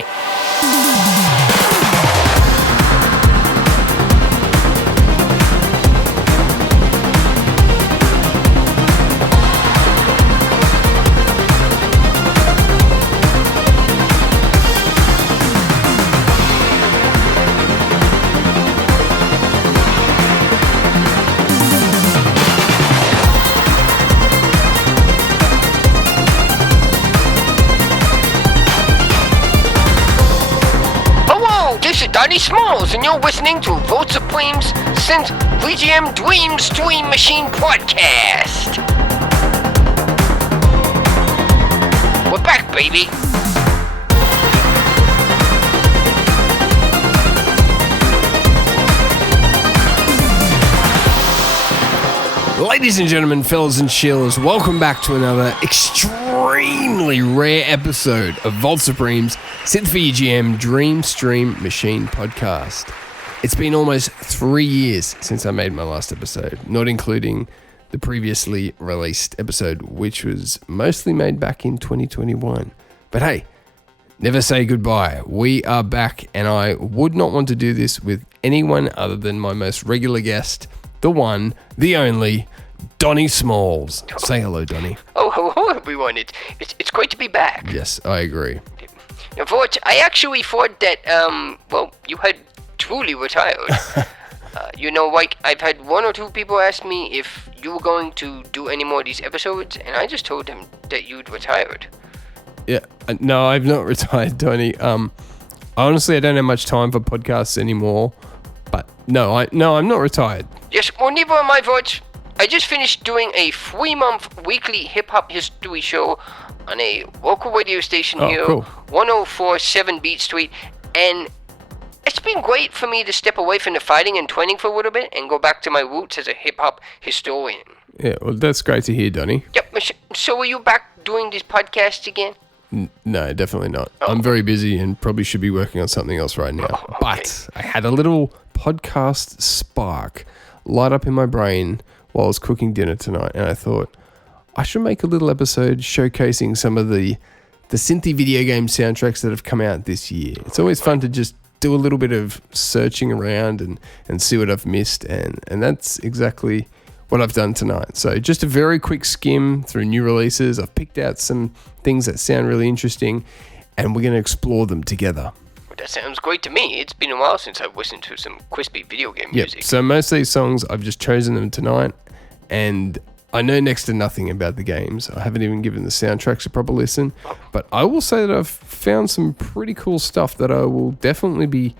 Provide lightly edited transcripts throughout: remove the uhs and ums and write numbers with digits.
mate. Donnie Smalls, and you're listening to Voltz Supreme's Synth VGM Dream Stream Machine podcast. We're back, baby. Ladies and gentlemen, fellas and shillers, welcome back to another extremely rare episode of Voltz Supreme's Synth VGM Dream Stream Machine podcast. It's been almost 3 years since I made my last episode, not including the previously released episode, which was mostly made back in 2021. But hey, never say goodbye. We are back, and I would not want to do this with anyone other than my most regular guest, the one, the only, Donnie Smalls. Say hello, Donnie. Oh, hello, everyone. It's great to be back. Yes, I agree. Now, Voltz, I actually thought that, you had truly retired. Like, I've had one or two people ask me if you were going to do any more of these episodes, and I just told them that you'd retired. Yeah, no, I've not retired, Donnie. Honestly, I don't have much time for podcasts anymore, but no, I'm not retired. Yes, well, neither am I, Voltz. I just finished doing a 3-month weekly hip-hop history show on a local radio station here, cool. 1047 Beat Street, and it's been great for me to step away from the fighting and training for a little bit and go back to my roots as a hip-hop historian. Yeah, well, that's great to hear, Donnie. Yep, so are you back doing these podcasts again? No, definitely not. I'm very busy and probably should be working on something else right now. Okay. But I had a little podcast spark light up in my brain while I was cooking dinner tonight, and I thought I should make a little episode showcasing some of the synthy video game soundtracks that have come out this year. It's always fun to just do a little bit of searching around and see what I've missed, and that's exactly what I've done tonight. So just a very quick skim through new releases. I've picked out some things that sound really interesting, and we're going to explore them together. Well, that sounds great to me. It's been a while since I've listened to some crispy video game music. So most of these songs, I've just chosen them tonight, and I know next to nothing about the games. I haven't even given the soundtracks a proper listen, but I will say that I've found some pretty cool stuff that I will definitely be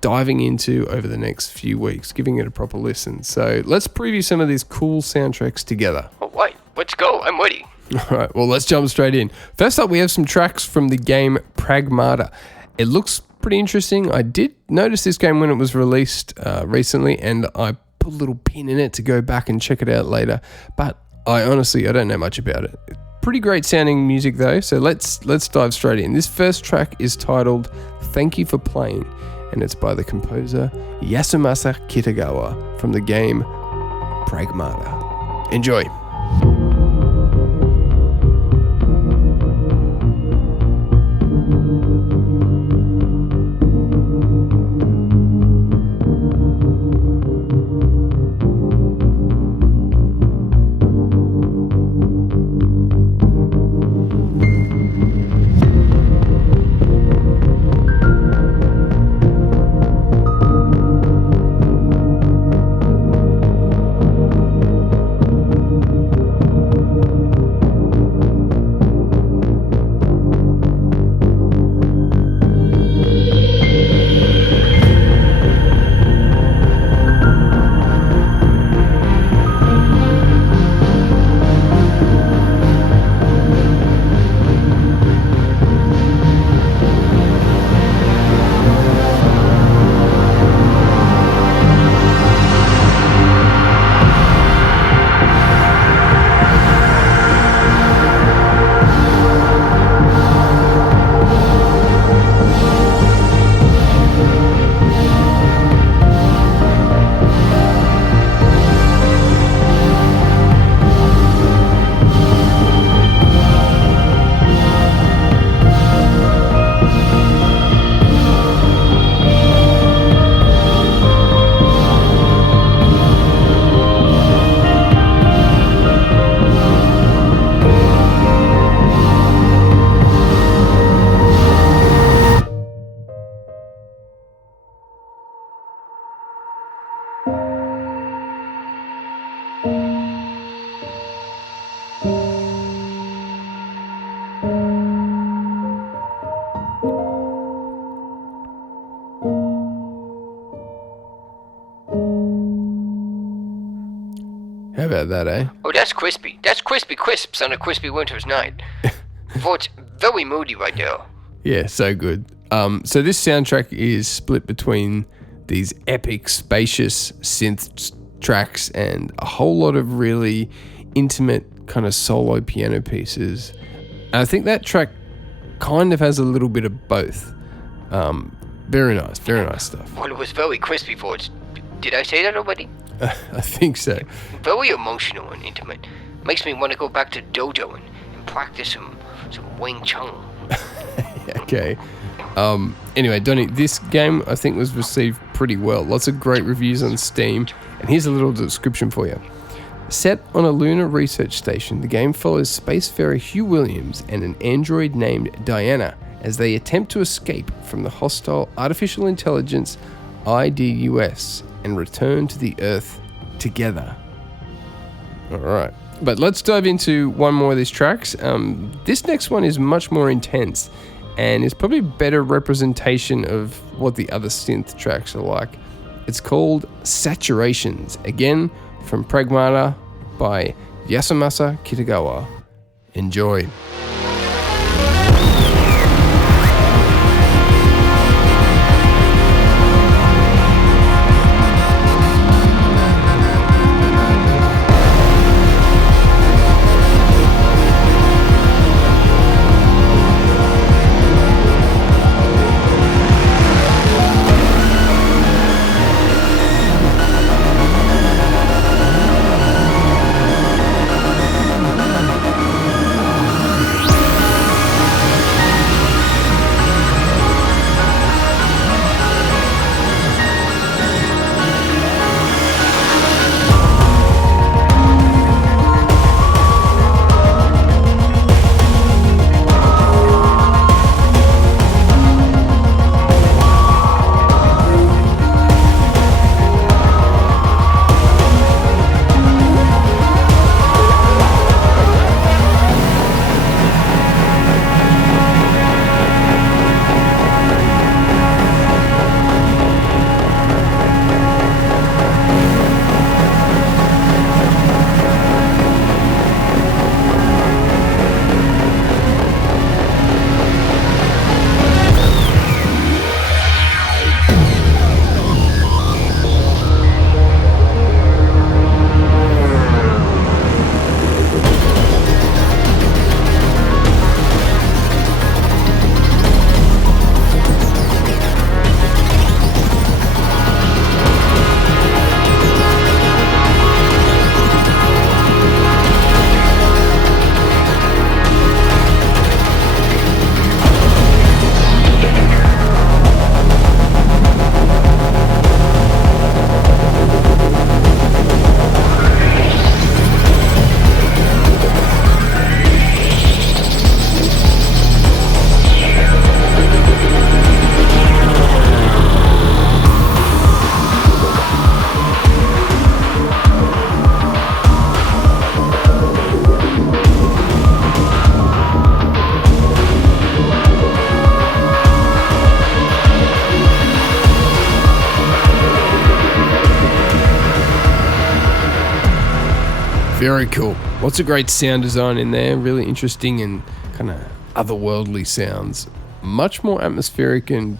diving into over the next few weeks, giving it a proper listen. So let's preview some of these cool soundtracks together. All right, let's go. I'm ready. All right, well, let's jump straight in. First up, we have some tracks from the game PRAGMATA. It looks pretty interesting. I did notice this game when it was released recently, and I put a little pin in it to go back and check it out later. But I don't know much about it. Pretty great sounding music though, so let's dive straight in. This first track is titled Thank You for Playing, and it's by the composer Yasumasa Kitagawa from the game PRAGMATA. Enjoy. How about that, eh? Oh, that's crispy. That's crispy crisps on a crispy winter's night. Voltz, very moody right there. Yeah, so good. So this soundtrack is split between these epic, spacious synth tracks and a whole lot of really intimate kind of solo piano pieces. And I think that track kind of has a little bit of both. Very nice stuff. Well, it was very crispy, Voltz. Did I say that already? I think so. Very emotional and intimate. Makes me want to go back to dojo and practice some Wing Chun. Okay. Anyway, Donnie, this game I think was received pretty well. Lots of great reviews on Steam. And here's a little description for you. Set on a lunar research station, the game follows spacefarer Hugh Williams and an android named Diana as they attempt to escape from the hostile artificial intelligence IDUS and return to the Earth together. All right. But let's dive into one more of these tracks. This next one is much more intense and is probably a better representation of what the other synth tracks are like. It's called Saturations, again from PRAGMATA by Yasumasa Kitagawa. Enjoy. Very cool. Lots of great sound design in there. Really interesting and kind of otherworldly sounds. Much more atmospheric and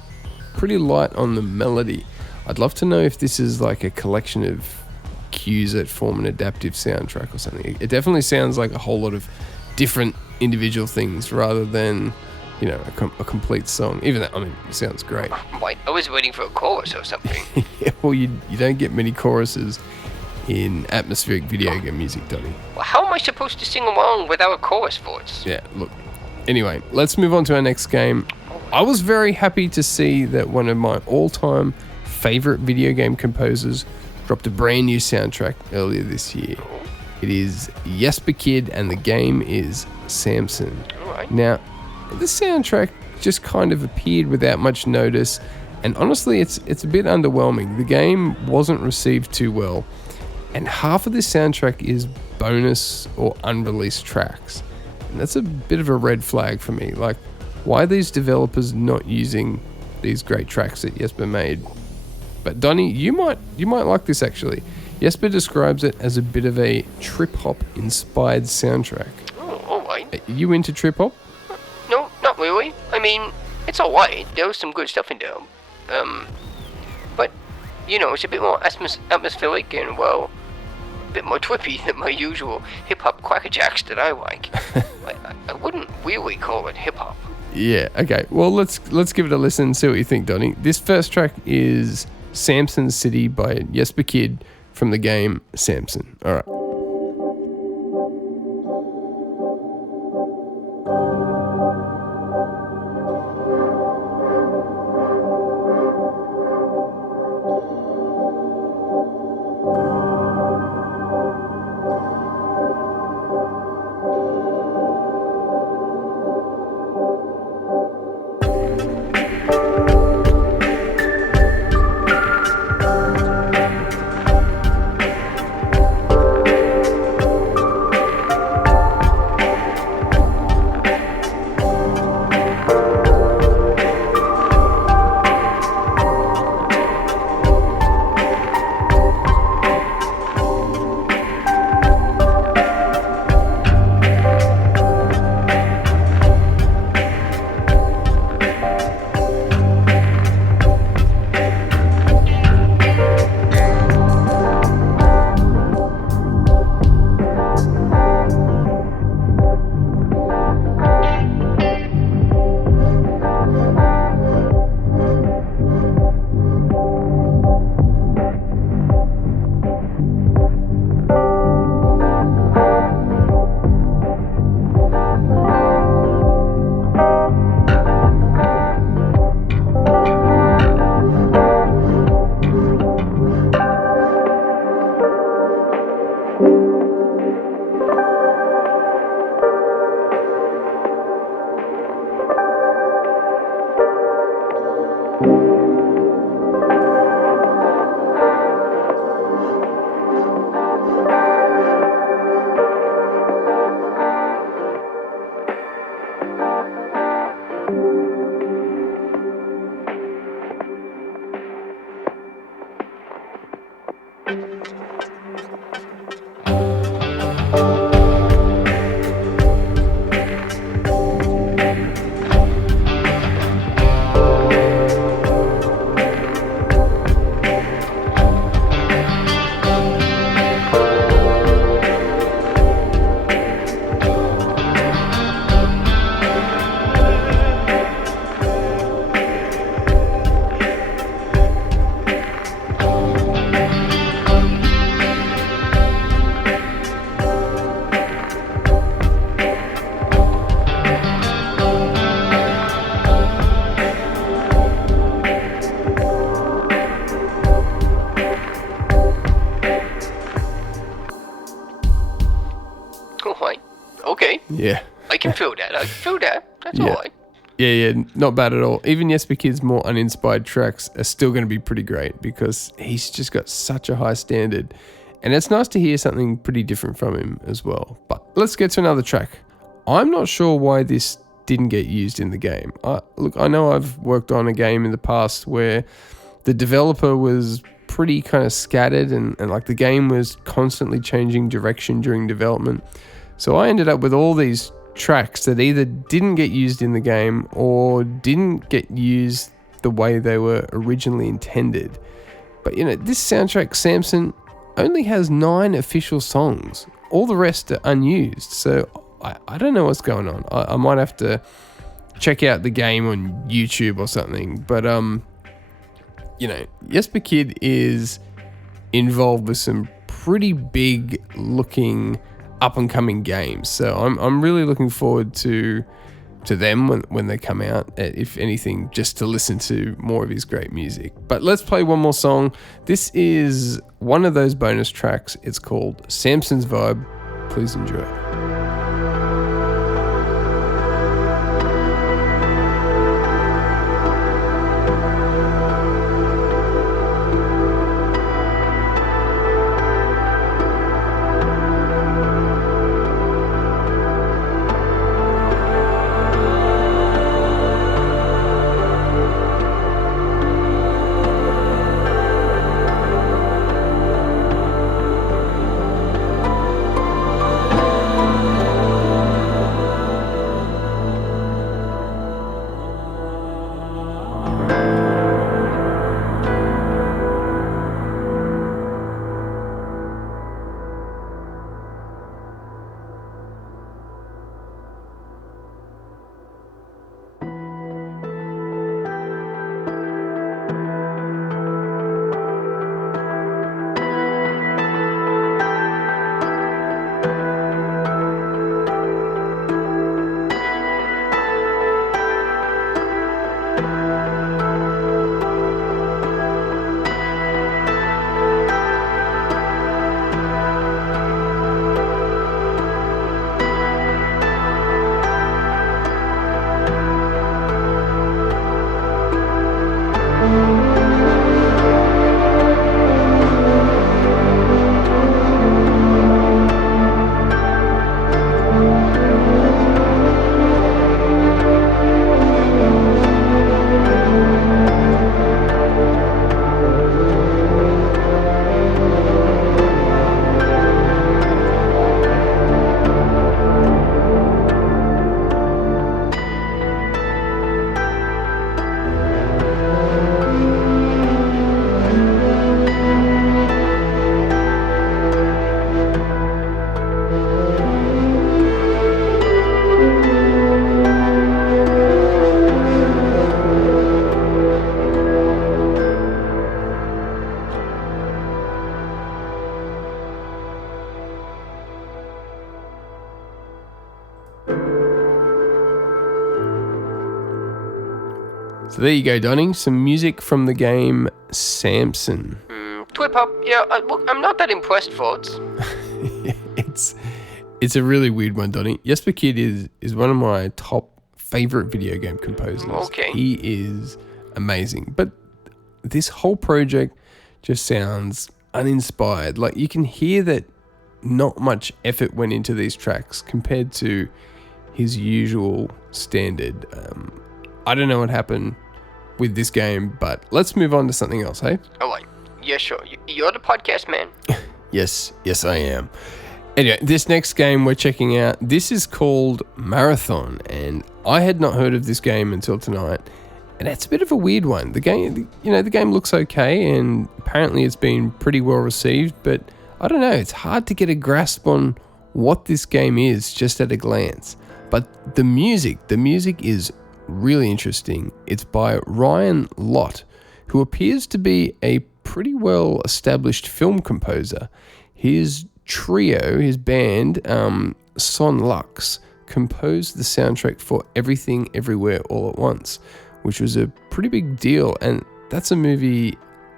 pretty light on the melody. I'd love to know if this is like a collection of cues that form an adaptive soundtrack or something. It definitely sounds like a whole lot of different individual things rather than, you know, a complete song. Even that, I mean, it sounds great. Wait, I was waiting for a chorus or something. Yeah, well, you don't get many choruses in atmospheric video game music, Donnie. Well, how am I supposed to sing along without a chorus, Voltz? Yeah, look. Anyway, let's move on to our next game. I was very happy to see that one of my all-time favorite video game composers dropped a brand new soundtrack earlier this year. It is Jesper and the game is Samson. Alright. Now, the soundtrack just kind of appeared without much notice, and honestly, it's a bit underwhelming. The game wasn't received too well, and half of this soundtrack is bonus or unreleased tracks. And that's a bit of a red flag for me. Like, why are these developers not using these great tracks that Jesper made? But Donnie, you might like this actually. Jesper describes it as a bit of a trip-hop inspired soundtrack. Oh, alright. Are you into trip-hop? No, not really. I mean, it's alright. There was some good stuff in there. But, you know, it's a bit more atmospheric and, well, a bit more trippy than my usual hip-hop crackerjacks that I like. I wouldn't really call it hip-hop. Yeah, okay. Well, let's give it a listen and see what you think, Donnie. This first track is Samson's City by Jesper Kid from the game Samson. All right. Yeah. I can feel that. That's Yeah. all right. Yeah, not bad at all. Even Jesper Kid's more uninspired tracks are still going to be pretty great because he's just got such a high standard. And it's nice to hear something pretty different from him as well. But let's get to another track. I'm not sure why this didn't get used in the game. Look, I know I've worked on a game in the past where the developer was pretty kind of scattered and like the game was constantly changing direction during development. So I ended up with all these tracks that either didn't get used in the game or didn't get used the way they were originally intended. But you know, this soundtrack, Samson, only has 9 official songs. All the rest are unused. So I don't know what's going on. I might have to check out the game on YouTube or something. But you know, Jesper Kid is involved with some pretty big looking up and coming games. So I'm really looking forward to them when they come out, if anything, just to listen to more of his great music. But let's play one more song. This is one of those bonus tracks. It's called Samson's Vibe. Please enjoy. So there you go, Donnie. Some music from the game Samson. Twip up. Yeah, look, I'm not that impressed, Voltz. It's a really weird one, Donnie. Jesper Kid is one of my top favorite video game composers. Okay. He is amazing. But this whole project just sounds uninspired. Like, you can hear that not much effort went into these tracks compared to his usual standard. I don't know what happened with this game, but let's move on to something else, hey? All right. Yeah, sure. You're the podcast man. Yes, I am. Anyway, this next game we're checking out, this is called Marathon, and I had not heard of this game until tonight, and it's a bit of a weird one. The game looks okay, and apparently it's been pretty well received, but I don't know, it's hard to get a grasp on what this game is just at a glance. But the music is really interesting. It's by Lott, who appears to be a pretty well established film composer. His trio, his band, Son Lux, composed the soundtrack for Everything Everywhere All at Once, which was a pretty big deal, and that's a movie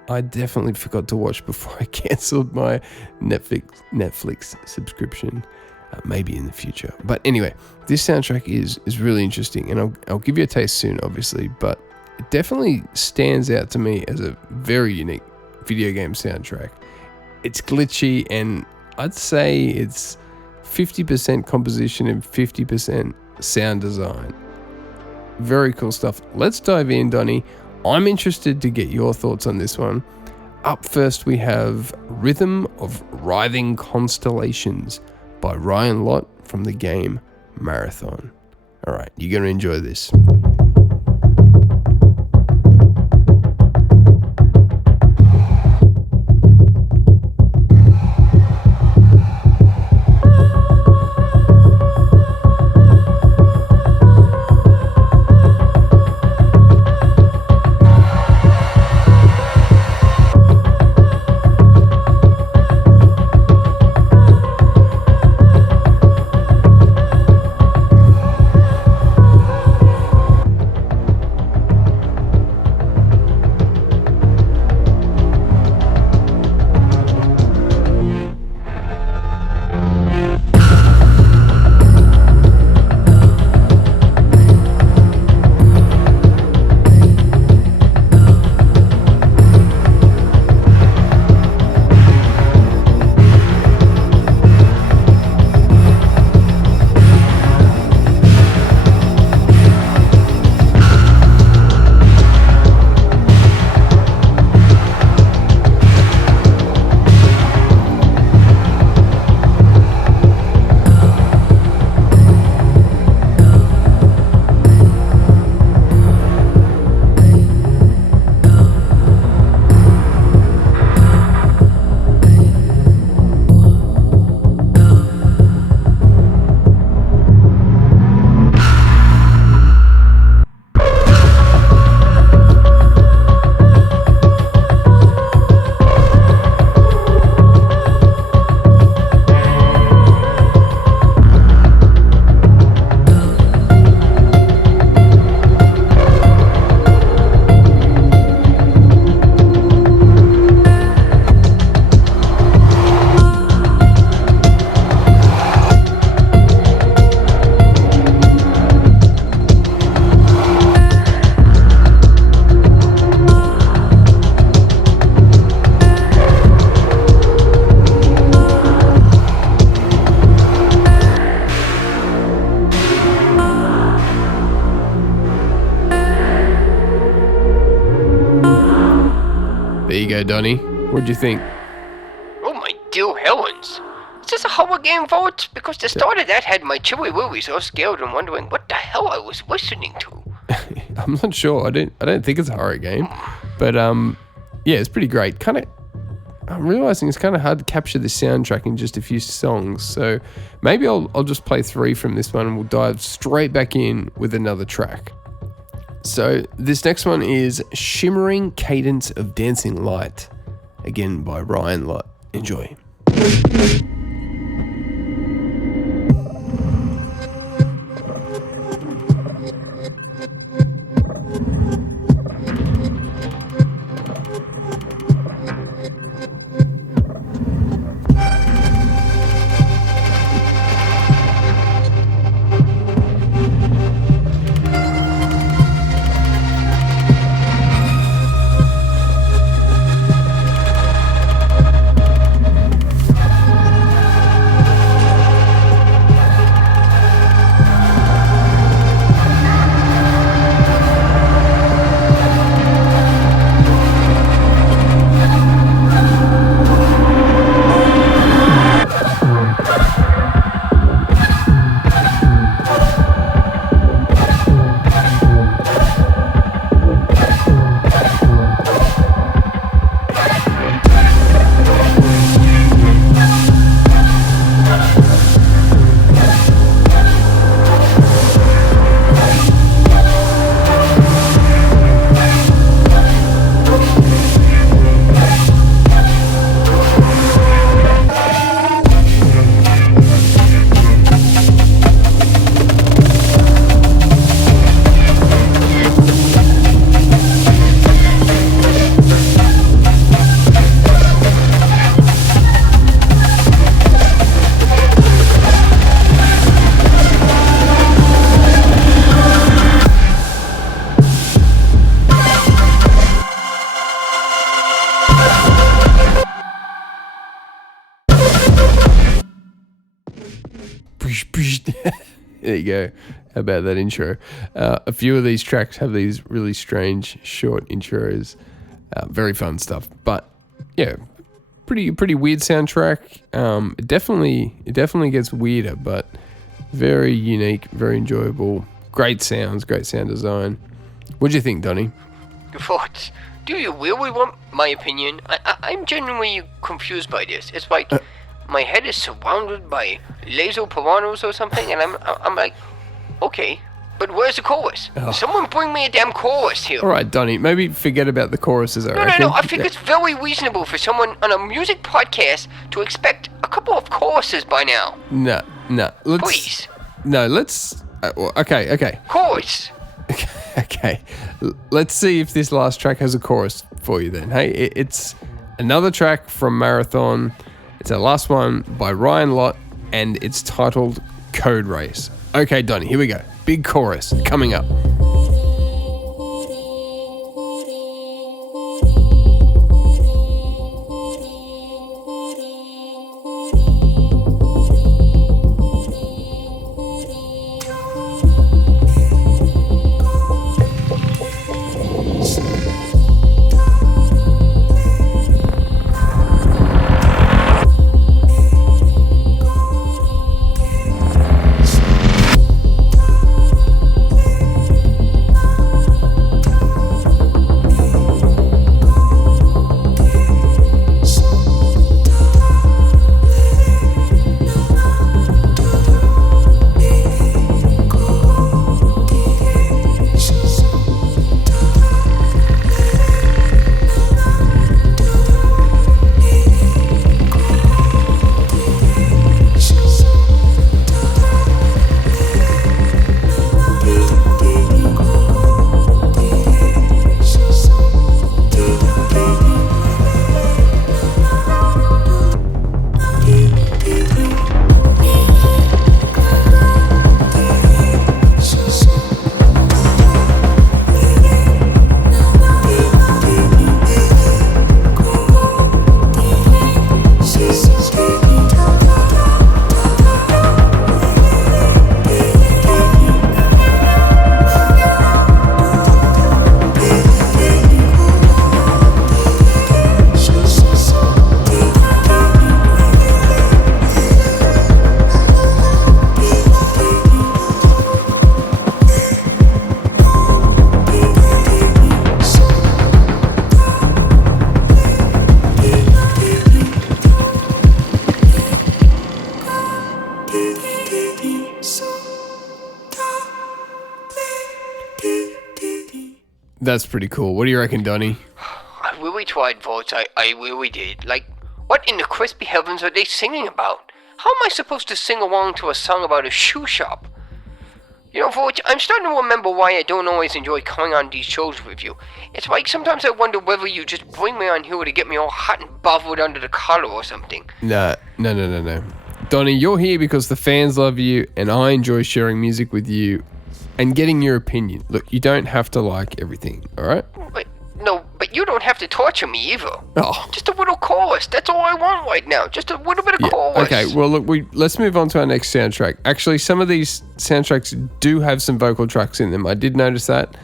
I definitely forgot to watch before I cancelled my Netflix subscription. Maybe in the future. But anyway, this soundtrack is really interesting, and I'll give you a taste soon, obviously, but it definitely stands out to me as a very unique video game soundtrack. It's glitchy, and I'd say it's 50% composition and 50% sound design. Very cool stuff. Let's dive in, Donnie. I'm interested to get your thoughts on this one. Up first, we have Rhythm of Writhing Constellations by Lott from the game Marathon. All right, you're going to enjoy this. There you go, Donnie. What'd you think? Oh my dear heavens. Is this a horror game, Voltz? Because the start of that had my chewy willies all scared and wondering what the hell I was listening to. I'm not sure. I don't think it's a horror game. But yeah, it's pretty great. I'm realizing it's kind of hard to capture the soundtrack in just a few songs. So maybe I'll just play 3 from this one and we'll dive straight back in with another track. So this next one is Shimmering Cadence of Dancing Light, again by Lott. Enjoy. There you go. How about that intro? A few of these tracks have these really strange short intros. Very fun stuff. But yeah, pretty weird soundtrack. It definitely gets weirder, but very unique, very enjoyable. Great sounds, great sound design. What do you think, Donnie? What? Do you really want my opinion? I'm genuinely confused by this. It's like my head is surrounded by laser piranhas or something, and I'm like, okay, but where's the chorus? Someone bring me a damn chorus here. All right, Donnie, maybe forget about the choruses, I reckon. No, I think it's very reasonable for someone on a music podcast to expect a couple of choruses by now. No. Please. No, let's... okay. Chorus. Okay. Let's see if this last track has a chorus for you then. Hey, it's another track from Marathon. It's our last one by Ryan Lott, and it's titled Code Race. Okay, Donnie, here we go. Big chorus coming up. That's pretty cool. What do you reckon, Donnie? I really tried, Voltz. I really did. Like, what in the crispy heavens are they singing about? How am I supposed to sing along to a song about a shoe shop? You know, Voltz, I'm starting to remember why I don't always enjoy coming on these shows with you. It's like sometimes I wonder whether you just bring me on here to get me all hot and bothered under the collar or something. No. Donnie, you're here because the fans love you and I enjoy sharing music with you and getting your opinion. Look, you don't have to like everything, alright? But you don't have to torture me either. Oh. Just a little chorus. That's all I want right now. Just a little bit of chorus. Okay, well, look, let's move on to our next soundtrack. Actually, some of these soundtracks do have some vocal tracks in them. I did notice that.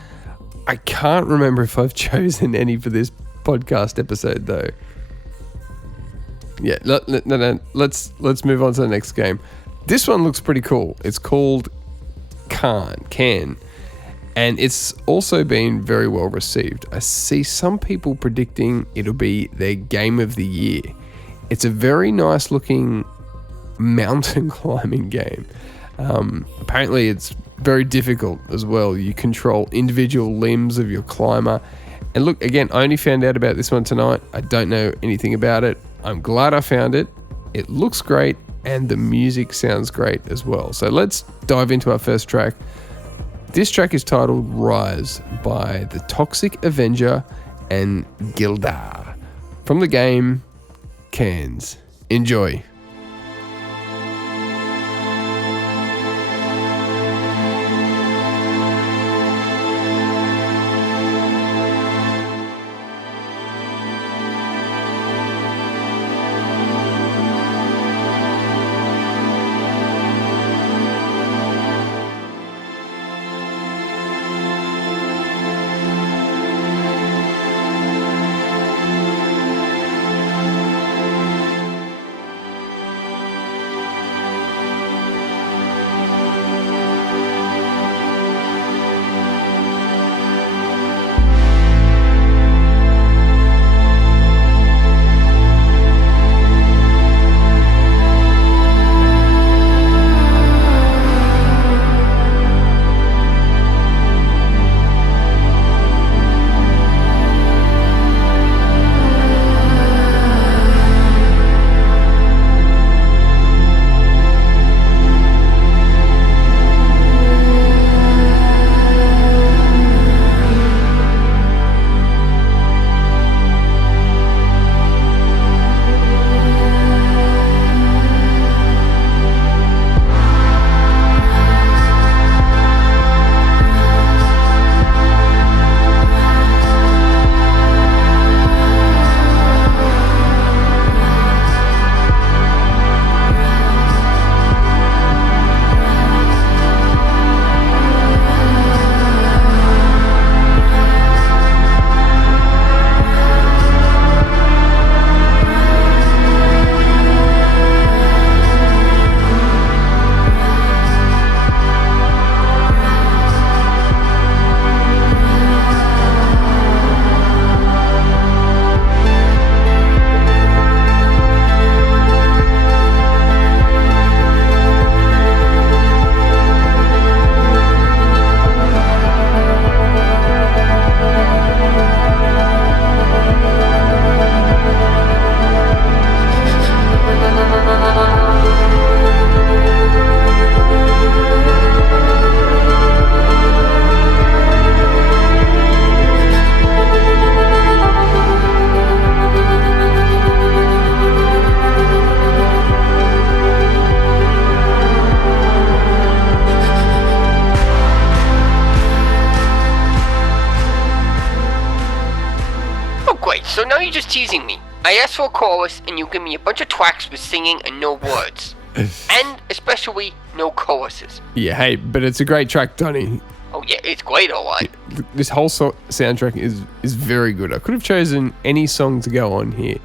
I can't remember if I've chosen any for this podcast episode, though. Yeah, no. Let's move on to the next game. This one looks pretty cool. It's called Cairn. And it's also been very well received. I see some people predicting it'll be their game of the year. It's a very nice looking mountain climbing game. Apparently it's very difficult as well. You control individual limbs of your climber. And look, again, I only found out about this one tonight. I don't know anything about it. I'm glad I found it. It looks great and the music sounds great as well. So let's dive into our first track. This track is titled Rise by the Toxic Avenger and Gildaa from the game Cairn. Enjoy. Alright, so now you're just teasing me. I asked for a chorus, and you give me a bunch of twacks with singing and no words. And especially no choruses. Yeah, hey, but it's a great track, Donnie. Oh yeah, it's great, alright. This whole soundtrack is very good. I could have chosen any song to go on here.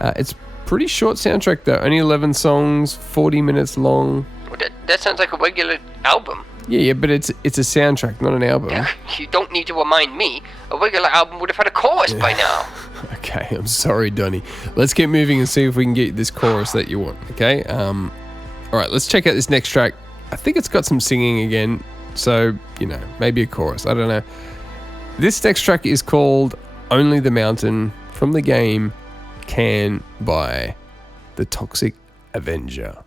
It's pretty short soundtrack though, only 11 songs, 40 minutes long. Well, that sounds like a regular album. Yeah, but it's a soundtrack, not an album. You don't need to remind me. A regular album would have had a chorus by now. Okay, I'm sorry, Donnie. Let's get moving and see if we can get this chorus that you want, okay? Alright, let's check out this next track. I think it's got some singing again, so, maybe a chorus. I don't know. This next track is called Only the Mountain from the game Cairn by the Toxic Avenger.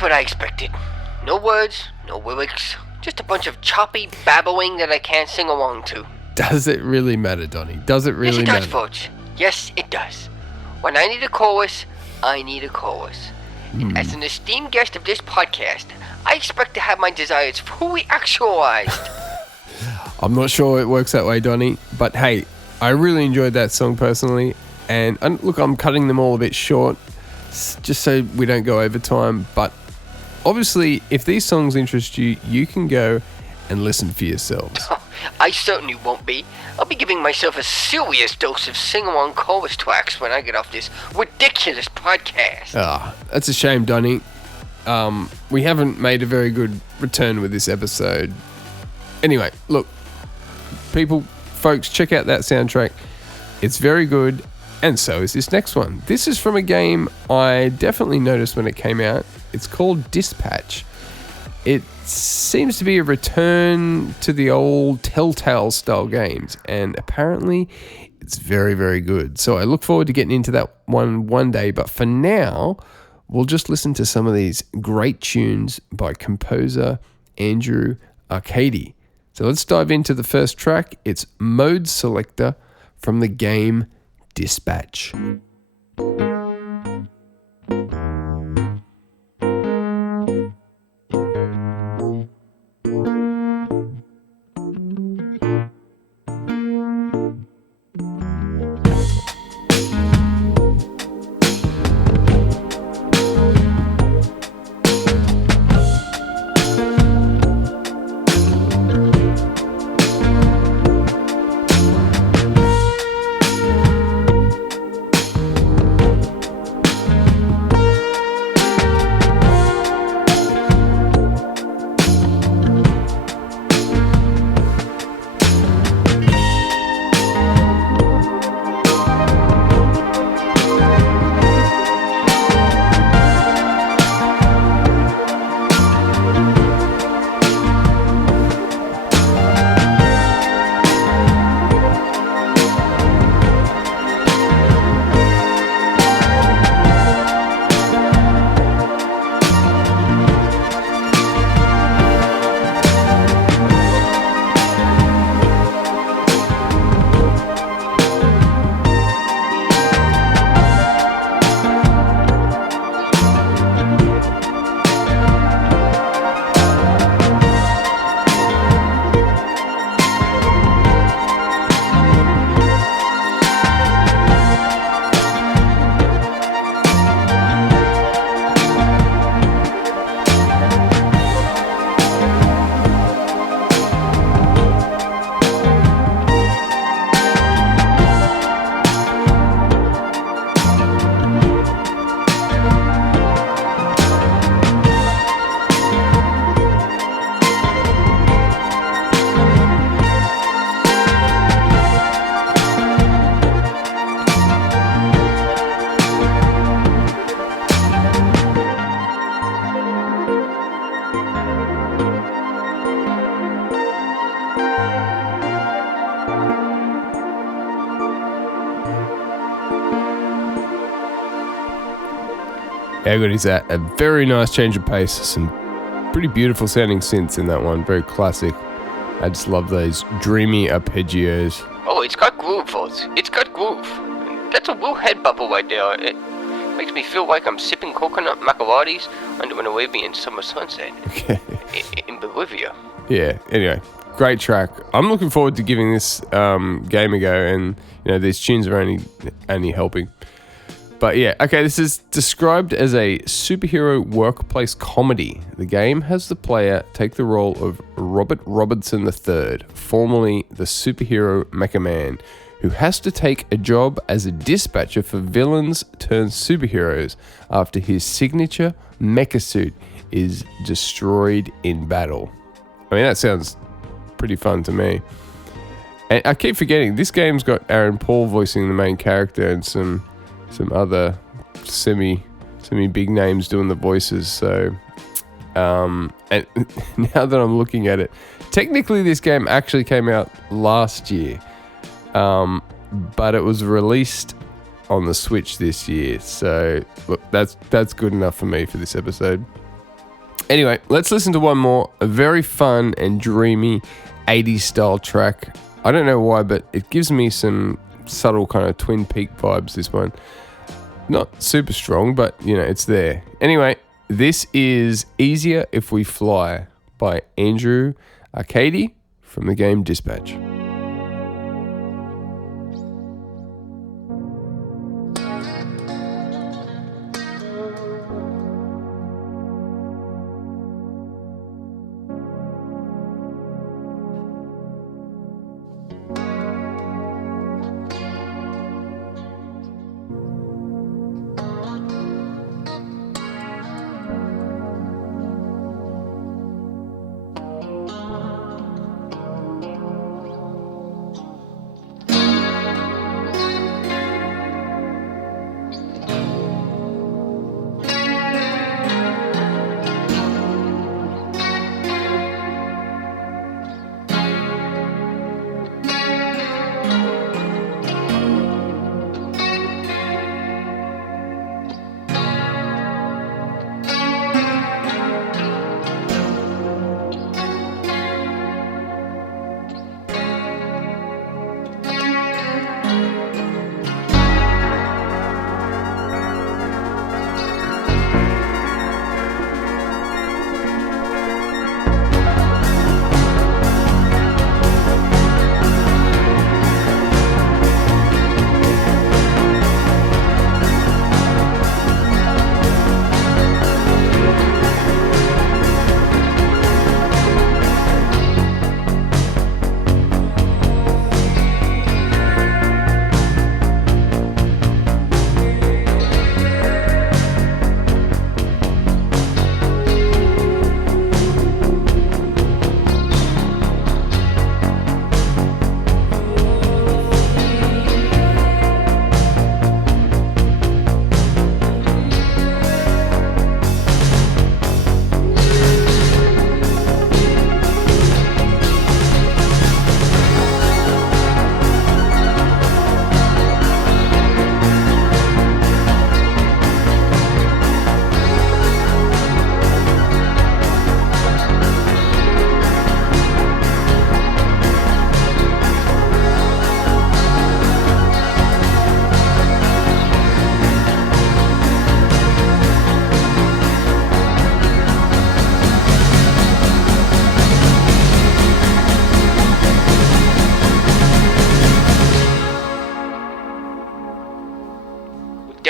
What I expected. No words, no lyrics, just a bunch of choppy babbling that I can't sing along to. Does it really matter, Donnie? Does it really matter? Yes, it does, Voltz. Yes, it does. When I need a chorus, I need a chorus. And as an esteemed guest of this podcast, I expect to have my desires fully actualized. I'm not sure it works that way, Donnie, but hey, I really enjoyed that song personally. And look, I'm cutting them all a bit short, just so we don't go over time, but obviously, if these songs interest you, you can go and listen for yourselves. I certainly won't be. I'll be giving myself a serious dose of sing-along chorus tracks when I get off this ridiculous podcast. That's a shame, Donnie. We haven't made a very good return with this episode. Anyway, look, folks, check out that soundtrack. It's very good, and so is this next one. This is from a game I definitely noticed when it came out. It's called Dispatch. It seems to be a return to the old Telltale style games, and apparently it's very, very good. So I look forward to getting into that one day, but for now, we'll just listen to some of these great tunes by composer Andrew Arcadi. So let's dive into the first track. It's Mode Selector from the game Dispatch. How good is that? A very nice change of pace. Some pretty beautiful sounding synths in that one. Very classic. I just love those dreamy arpeggios. Oh, it's got groove, Voltz. It's got groove. That's a real head bubble right there. It makes me feel like I'm sipping coconut macaratis under an Arabian summer sunset. Okay. In Bolivia. Yeah, anyway. Great track. I'm looking forward to giving this game a go, and these tunes are only helping. But yeah, okay, this is described as a superhero workplace comedy. The game has the player take the role of Robert Robertson III, formerly the superhero Mecha Man, who has to take a job as a dispatcher for villains turned superheroes after his signature mecha suit is destroyed in battle. I mean, that sounds pretty fun to me. And I keep forgetting, this game's got Aaron Paul voicing the main character and some other semi big names doing the voices. So, and now that I'm looking at it, technically this game actually came out last year, but it was released on the Switch this year. So look, that's good enough for me for this episode. Anyway, let's listen to one more, a very fun and dreamy 80s style track. I don't know why, but it gives me some subtle kind of Twin Peak vibes, this one. Not super strong, but it's there. Anyway, this is Easier If We Fly by Andrew Arcadi from the game Dispatch.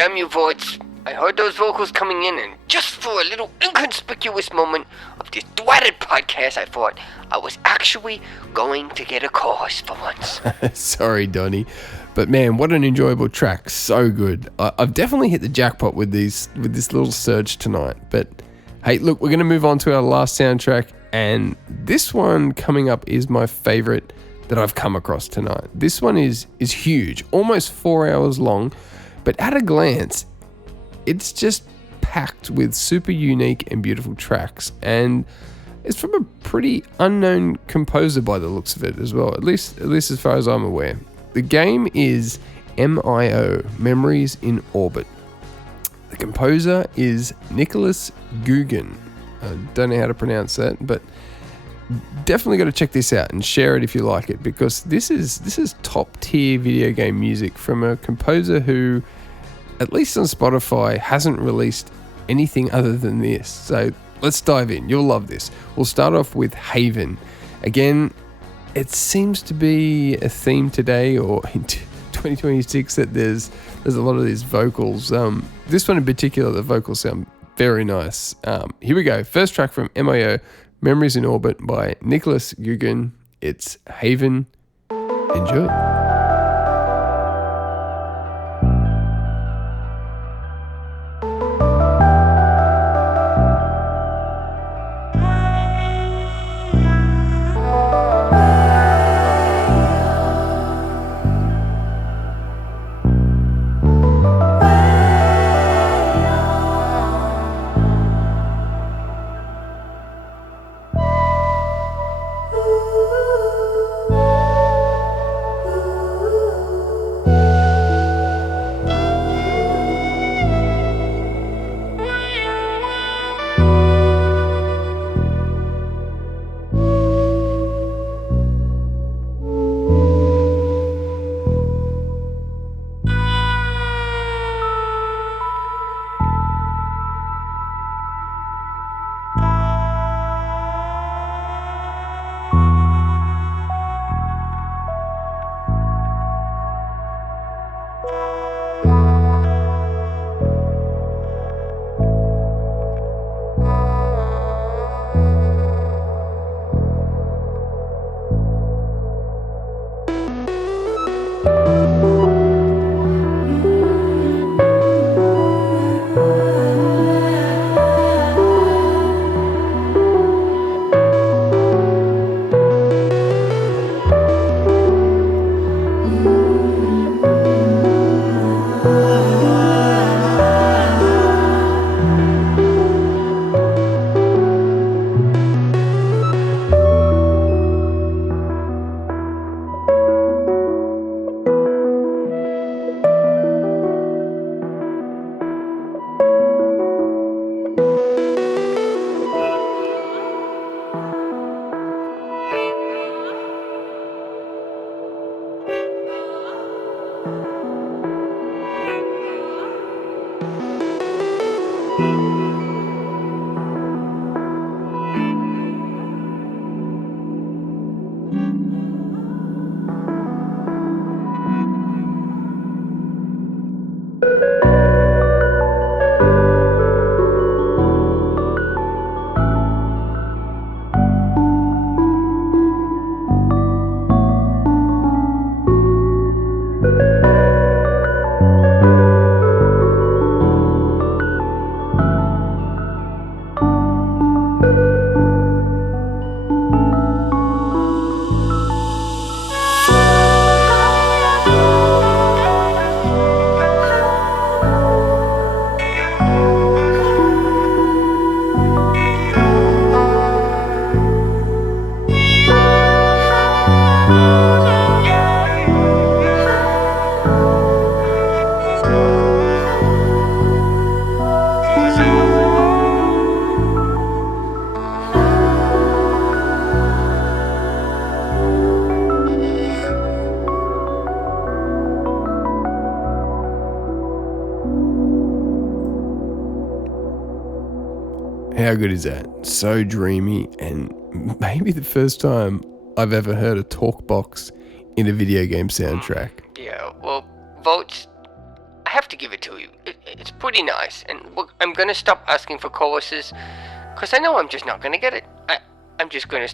damn you, Voltz. I heard those vocals coming in, and just for a little inconspicuous moment of this thwarted podcast, I thought I was actually going to get a chorus for once. Sorry, Donnie. But man, what an enjoyable track. So good. I've definitely hit the jackpot with this little surge tonight. But hey, look, we're going to move on to our last soundtrack. And this one coming up is my favorite that I've come across tonight. This one is huge, almost 4 hours long. But at a glance, it's just packed with super unique and beautiful tracks, and it's from a pretty unknown composer by the looks of it as well, at least as far as I'm aware. The game is MIO, Memories in Orbit. The composer is Nicolas Gueguen. I don't know how to pronounce that, but definitely got to check this out and share it if you like it, because this is top tier video game music from a composer who, at least on Spotify, hasn't released anything other than this. So let's dive in. You'll love this. We'll start off with Haven. Again, it seems to be a theme today, or in 2026, that there's a lot of these vocals. This one in particular, the vocals sound very nice. Here we go. First track from MIO, Memories in Orbit by Nicolas Gueguen. It's Haven. Enjoy. How good is that? So dreamy, and maybe the first time I've ever heard a talk box in a video game soundtrack. Yeah, well, Voltz, I have to give it to you. It's pretty nice, and I'm gonna stop asking for choruses, cause I know I'm just not gonna get it. I'm just gonna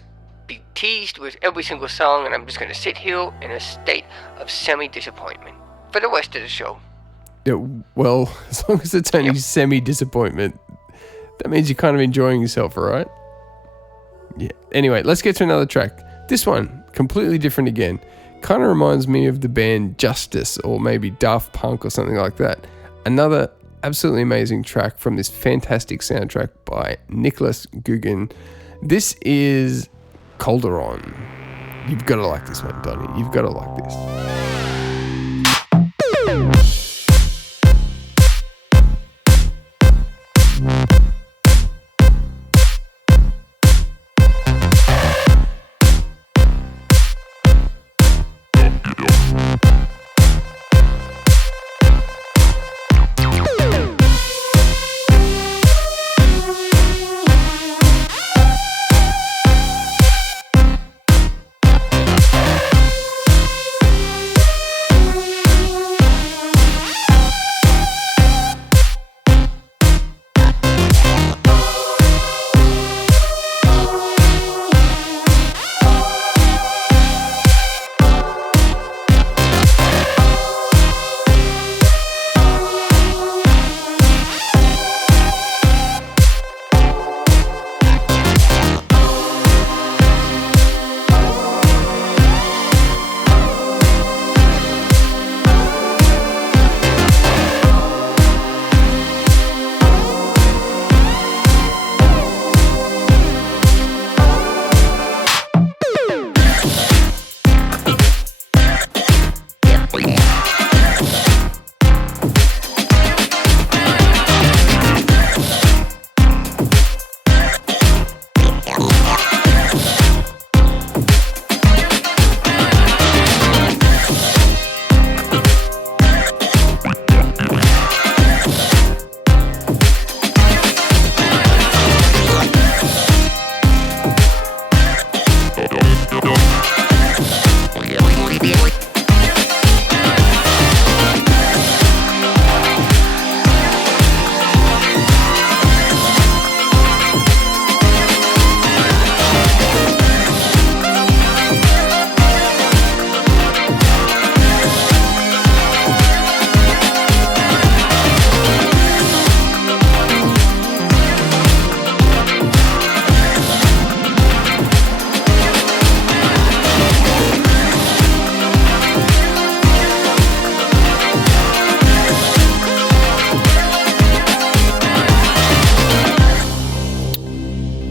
be teased with every single song, and I'm just gonna sit here in a state of semi-disappointment for the rest of the show. Yeah, well, as long as it's only semi-disappointment, that means you're kind of enjoying yourself, right? Yeah. Anyway, let's get to another track. This one, completely different again. Kind of reminds me of the band Justice or maybe Daft Punk or something like that. Another absolutely amazing track from this fantastic soundtrack by Nicolas Gueguen. This is Calderon. You've got to like this one, Donnie. You've got to like this.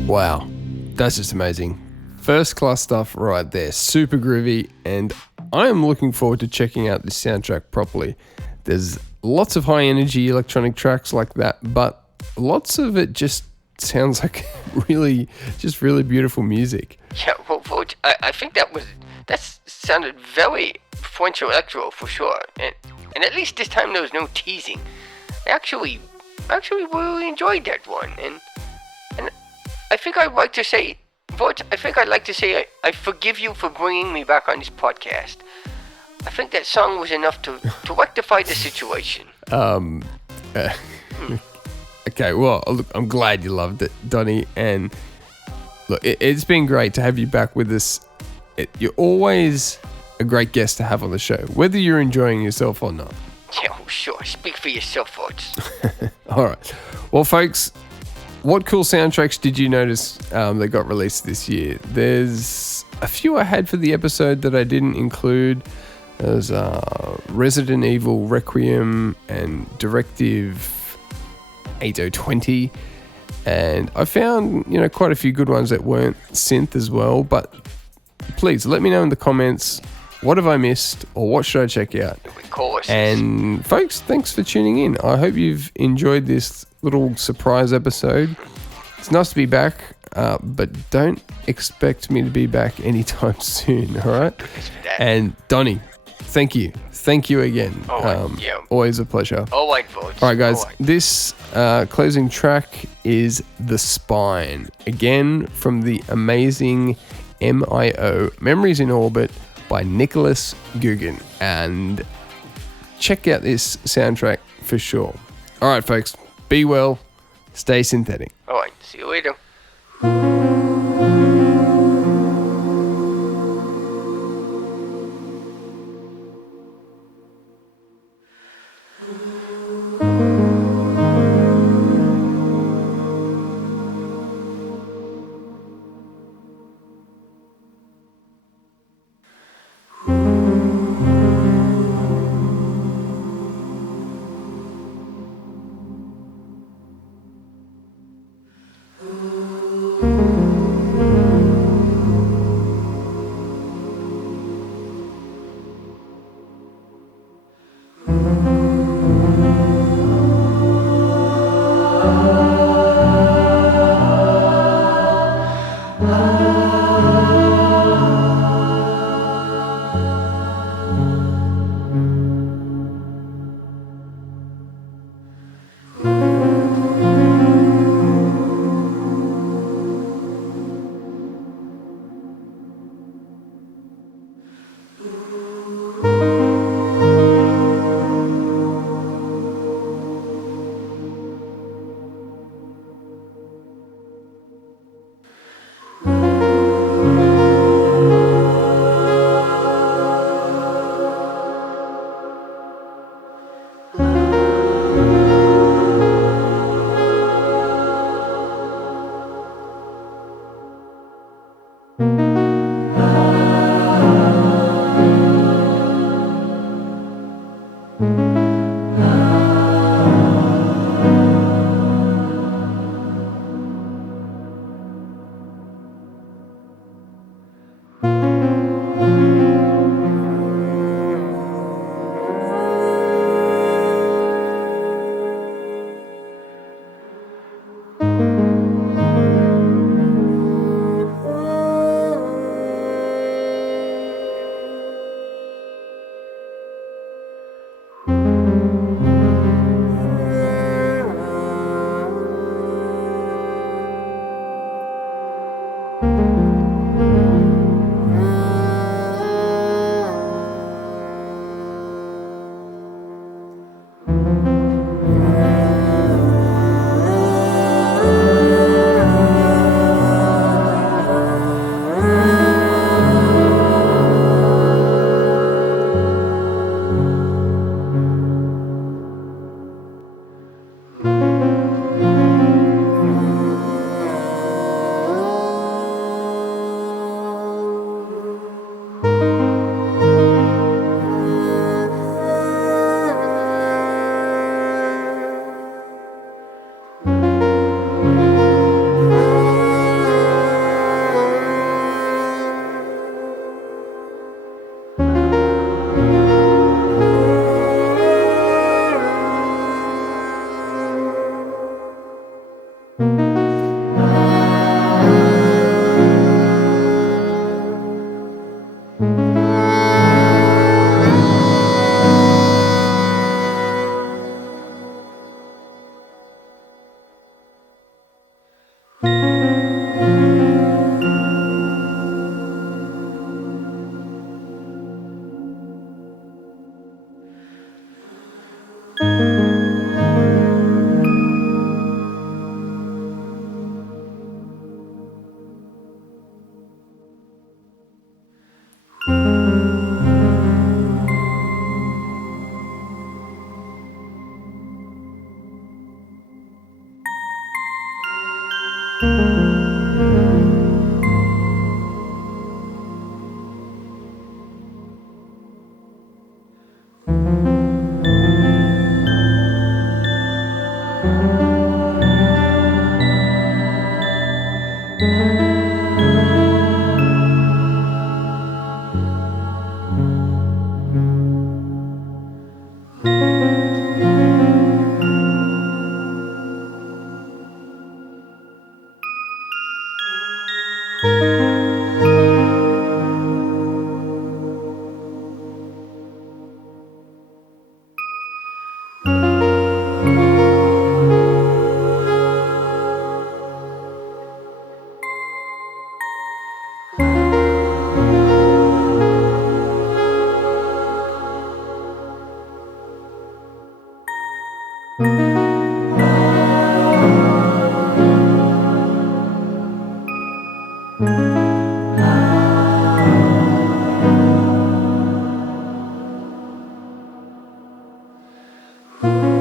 Wow, that's just amazing. First class stuff right there. Super groovy, and I am looking forward to checking out this soundtrack properly. There's lots of high energy electronic tracks like that, but lots of it just sounds like really beautiful music. Yeah, well, Voltz, I think that sounded very French electro for sure, and at least this time there was no teasing. I actually really enjoyed that one, and I think I'd like to say, Voltz, I forgive you for bringing me back on this podcast. I think that song was enough to rectify the situation. Okay, well, look, I'm glad you loved it, Donnie, and look, it's been great to have you back with us. You're always a great guest to have on the show, whether you're enjoying yourself or not. Yeah, well, sure. Speak for yourself, Voltz. All right. Well, folks, what cool soundtracks did you notice that got released this year? There's a few I had for the episode that I didn't include. There's Resident Evil Requiem and Directive 8020. And I found, quite a few good ones that weren't synth as well. But please let me know in the comments, what have I missed or what should I check out? Of course. And folks, thanks for tuning in. I hope you've enjoyed this little surprise episode. It's nice to be back, but don't expect me to be back anytime soon, all right? And Donnie, thank you again. Yeah. Always a pleasure. All right, Voltz. All right, guys. This closing track is The Spine, again from the amazing MIO, Memories in Orbit, by Nicolas Gueguen. And check out this soundtrack for sure. All right, folks, be well, stay synthetic. All right, see you later. Bye.